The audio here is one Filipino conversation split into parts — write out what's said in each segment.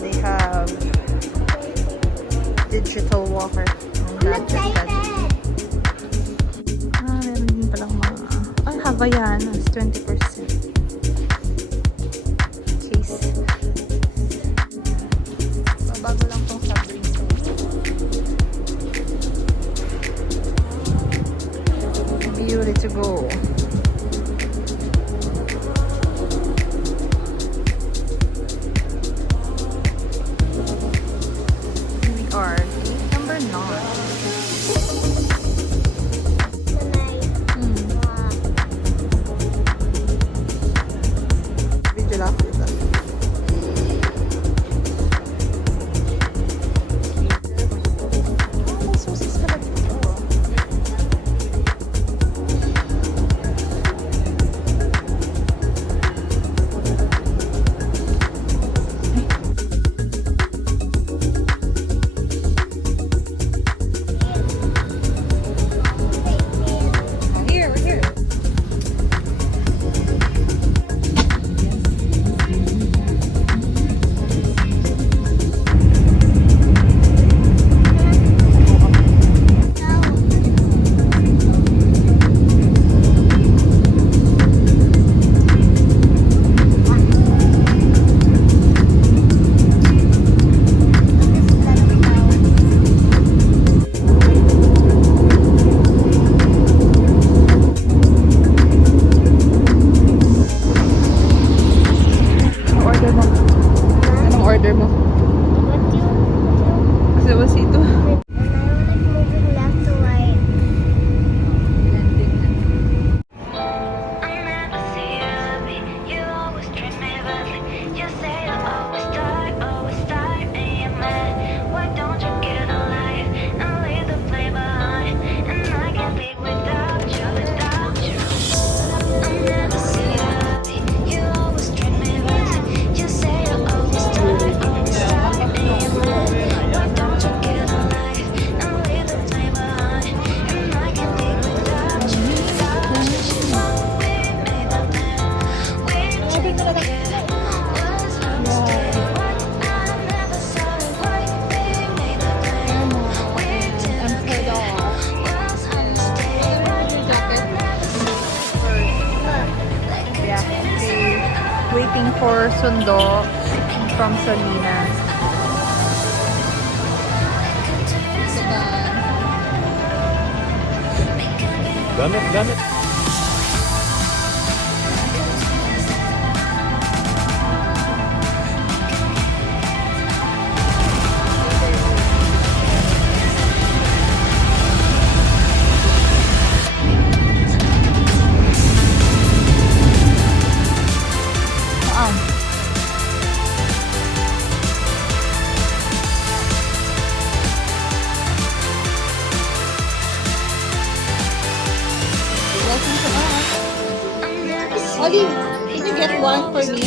They have digital walker. I'm excited. Meron din palang mga... Ay, Havaianas, 20%. Case. Bago lang tong fabric. Maybe you ready to go. We are gate number 9. Video lang ako dito. May susis pala dito. Here, we're here. Order mo. Anong order mo? Kasi was ito. Moving left to right. Waiting for sundo from Solina. Gamit. Ollie, can you get one for me?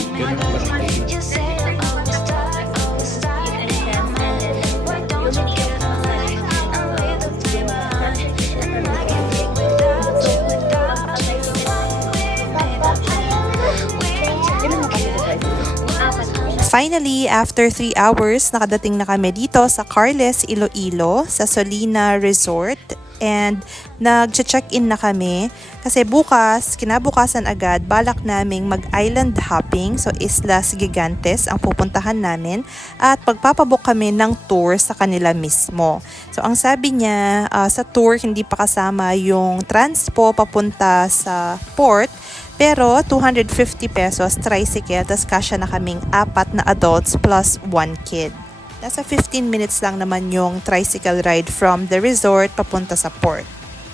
Finally, after 3 hours, nakadating na kami dito sa Carles, Iloilo, sa Solina Resort. And nag-check-in na kami kasi kinabukasan agad, balak naming mag-island hopping. So, Islas Gigantes ang pupuntahan namin at pagpapabook kami ng tour sa kanila mismo. So, ang sabi niya, sa tour hindi pa kasama yung transpo papunta sa port. Pero 250 pesos tricycle, tas kasya na kaming 4 na adults plus 1 kid. Nasa 15 minutes lang naman yung tricycle ride from the resort papunta sa port.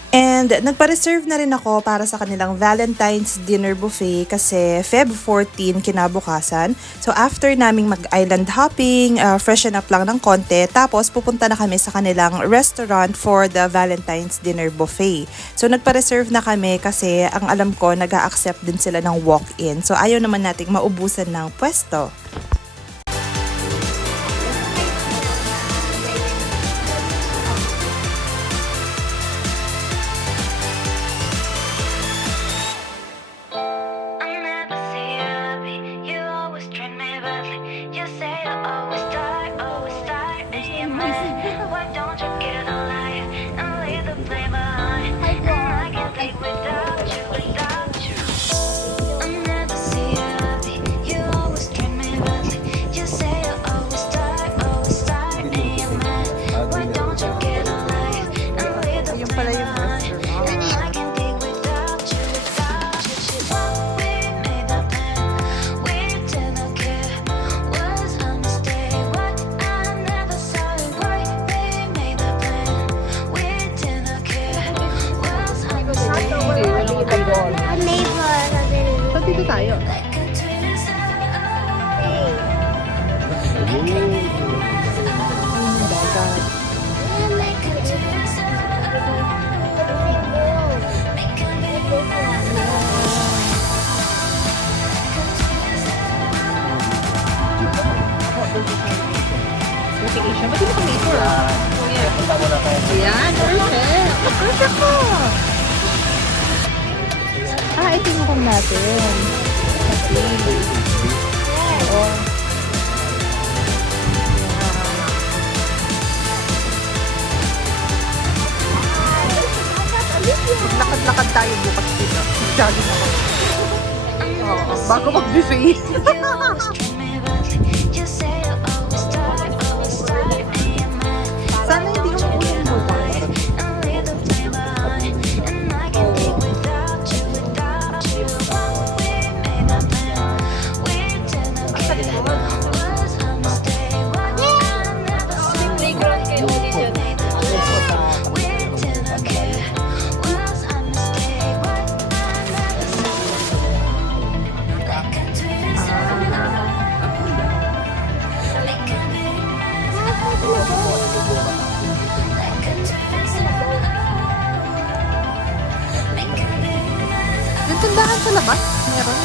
And nagpa-reserve na rin ako para sa kanilang Valentine's Dinner Buffet kasi Feb 14 kinabukasan. So after naming mag-island hopping, freshen up lang ng konti, tapos pupunta na kami sa kanilang restaurant for the Valentine's Dinner Buffet. So nagpa-reserve na kami kasi ang alam ko nag-a-accept din sila ng walk-in. So ayaw naman nating maubusan ng pwesto. You say you always Notification. Ba't hindi kami ito? Ayan, perfect. Perfect po. Ito yung room natin. Oo. Lakad-lakad tayo bukas dito. Jogging ako. Oo, bago mag-buffet. Sana hindi yung uling bukas. Yung tindahan sa labas, meron.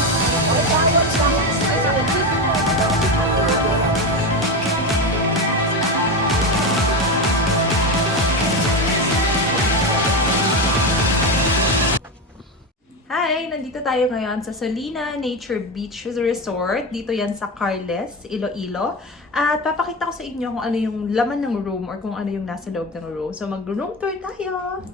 Hi! Nandito tayo ngayon sa Solina Nature Beach Resort. Dito yan sa Carles, Iloilo. At papakita ko sa inyo kung ano yung laman ng room or kung ano yung nasa loob ng room. So mag-room tour tayo!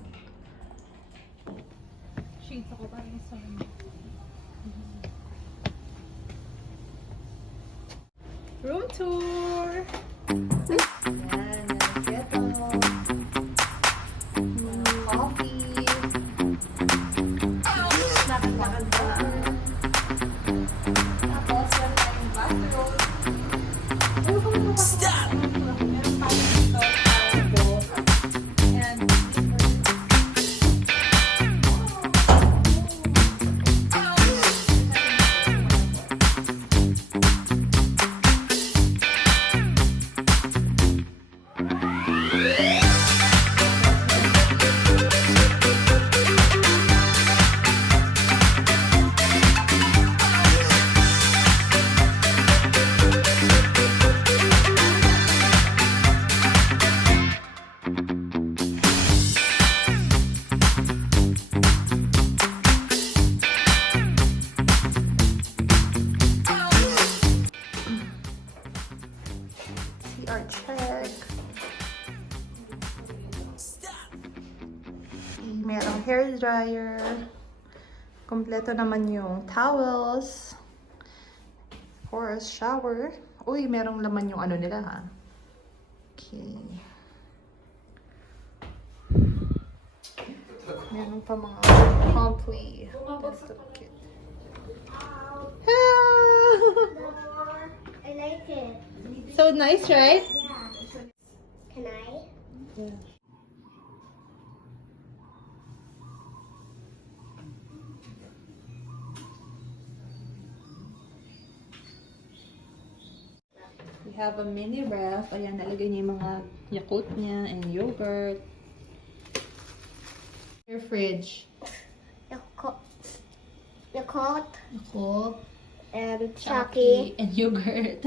Room tour! Yan, keto. Coffee. Lakad-lakad ba? Tapos, meron tayong bathroom. Stop! Meron tayong dito. And CR check. Merong hair dryer. Kompleto naman yung towels. Of course, shower. Uy, merong laman yung ano nila ha. Okay. Meron pa mga promptly. I like it. So nice, right? Yeah. Can I? Yeah. We have a mini ref. Ayan, nalagay niya yung mga Yakult niya and yogurt. Your fridge. Yakult Yakult, and Chucky. and yogurt.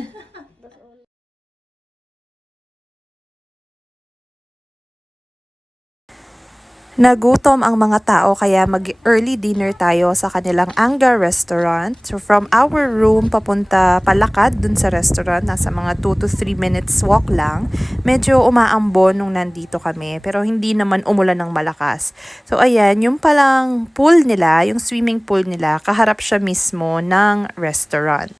Nagutom ang mga tao kaya mag-early dinner tayo sa kanilang Angga restaurant. So from our room papunta palakad dun sa restaurant, nasa mga 2 to 3 minutes walk lang. Medyo umaambon nung nandito kami pero hindi naman umulan ng malakas. So ayan, yung palang pool nila, yung swimming pool nila, kaharap siya mismo ng restaurant.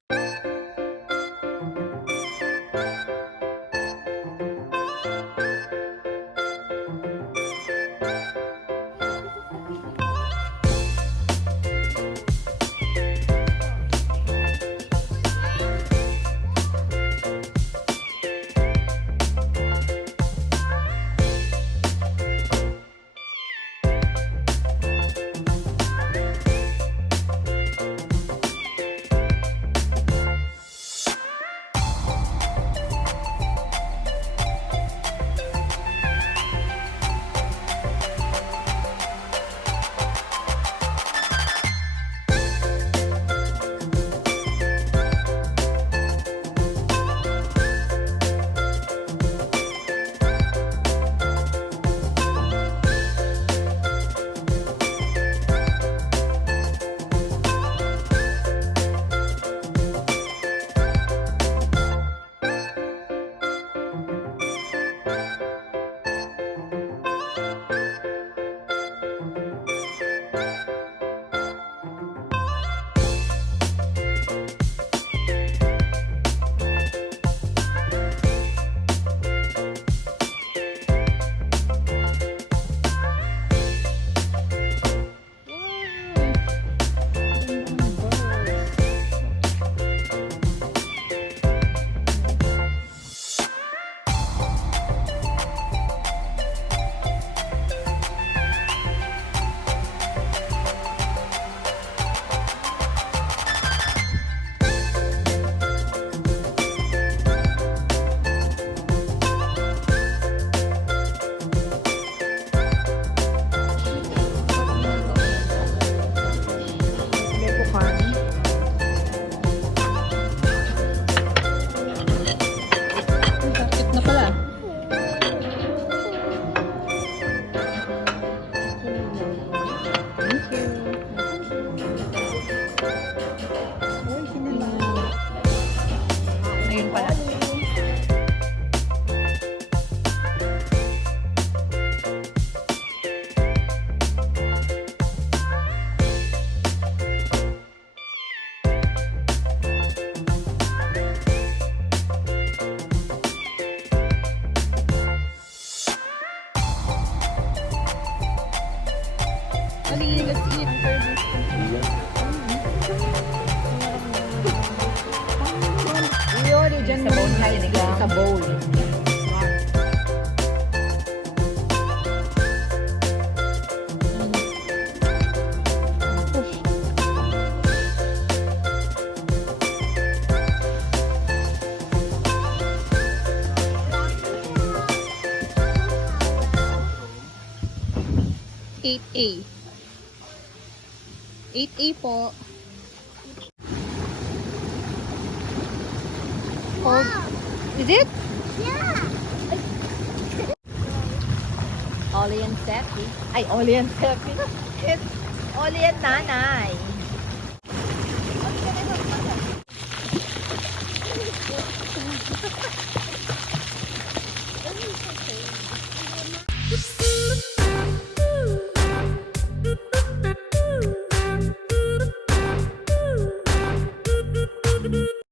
Sa bowl. A. 8A po. Hold. Is it? Yeah. Oli and Steffi. Ay, Oli and Steffi. It's Oli and Nanay.